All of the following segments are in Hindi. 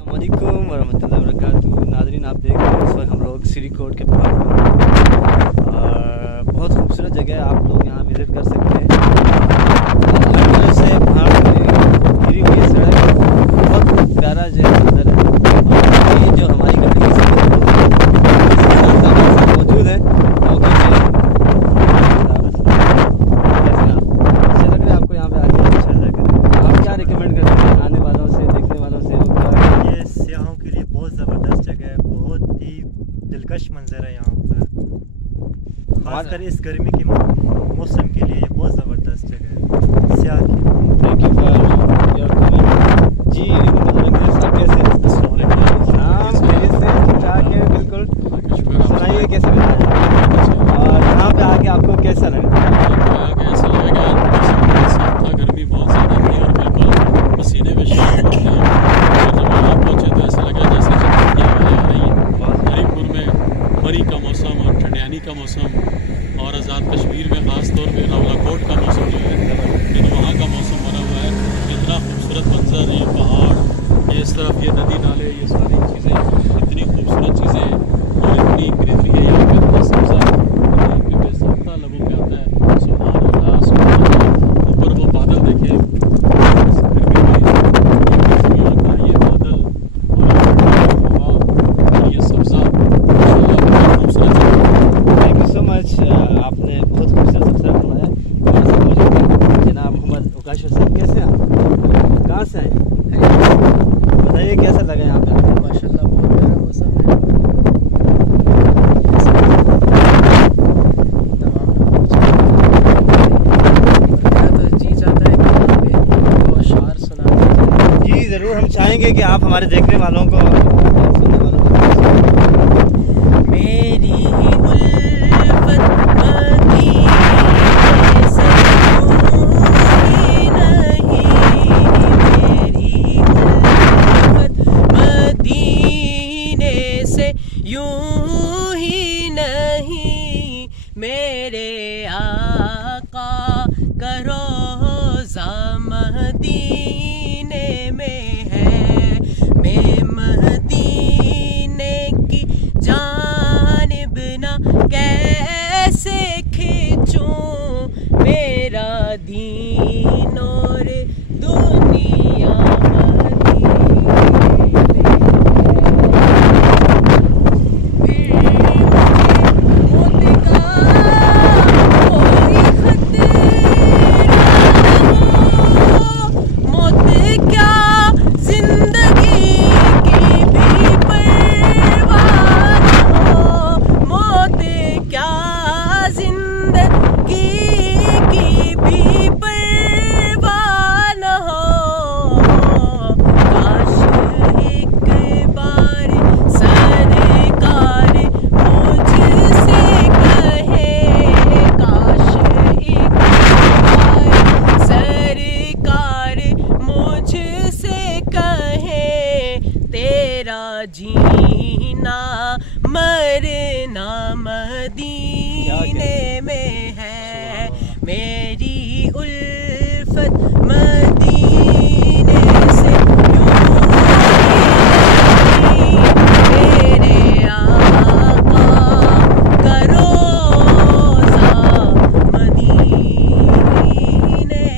अस्सलामुअलैकुम वरहमतुल्लाहि वबरकातुहू। नाज़रीन, आप देख रहे हैं इस वक्त हम लोग सिरीकोट के पहाड़ पर और बहुत खूबसूरत जगह है। आप लोग यहाँ विज़िट कर सकते हैं। हर तरह से पहाड़ में घिरी हुई सड़क, बहुत प्यारा जो है मंजर है। और ये जो हमारी गाड़ी है मौजूद है। अच्छा लग रहा है आपको यहाँ पे आके? अच्छा लग रहा है। आप क्या रिकमेंड करते हैं आने वालों से, देखने वालों से? ये सियाहों के लिए बहुत ज़बरदस्त जगह है, बहुत ही दिलकश मंजर है यहाँ पर, खासकर इस गर्मी के मौसम के लिए ये बहुत ज़बरदस्त जगह है सियाह की। Thank you for your comment. जी साहब कैसे हैं? ठीक ठाक है, बिल्कुल। सुनाइए कैसे बताया और यहाँ पे आके आपको कैसा लगा? ऐसा लगा था, गर्मी बहुत ज़्यादा थी और बिल्कुल पसीने में शाम हो गए। और जब वहाँ पहुँचे तो ऐसा लगा जैसे ठंडी हवाएं आ रही हैं। हरिपुर में मरी का मौसम और ठंडियानी का मौसम और आज़ाद कश्मीर में ख़ास तौर पे रावलाकोट का मौसम जो है, लेकिन वहाँ का मौसम बना हुआ है। इतना खूबसूरत मंजर, ये पहाड़, ये इस तरफ ये नदी नाले, ये सारी चीज़ें, इतनी खूबसूरत चीज़ें और इतनी ग्रीनरी है यहाँ पे। सब्ज़ा बेसाख्ता लबों पे आता है। सुभान अल्लाह, सुभान अल्लाह। ऊपर वो बादल देखे, ये बादल और ये सब्ज़ा, बहुत खूबसूरत है। Thank you so much. आपने बहुत खूबसूरत सब्ज़ा बनाया। यहाँ से मौजूद हैं जनाब मोहम्मद उकाश साहब। कैसे हैं आप? कहाँ से आए? बताइए कैसा लगा यहाँ पे आपको? माशाल्लाह बहुत प्यारा मौसम है। तमाम लोग मेरा तो जी चाहता है कि यहाँ पे वो अशार सुना दें। जी ज़रूर, हम चाहेंगे कि आप हमारे देखने वालों को, सुनने वालों को मेरी उल्फत मदीने से यूं ही नहीं, मेरे आका का रोज़ा मदीने में है। मैं मदीने की जानिब ना कैसे खींचूं, मेरा दीन और दुनिया जीना मरना मदीने में है। मेरी उल्फत मदीने से मेरे आका का रोज़ा मदीने में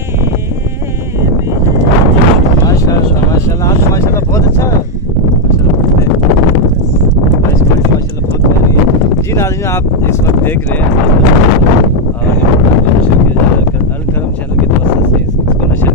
है। माशाल्लाह माशाल्लाह, आप माशाल्लाह बहुत अच्छा है। जी नाज़रीन, आप इस वक्त देख रहे हैं और अल करम चैनल की तरफ से इसको नशर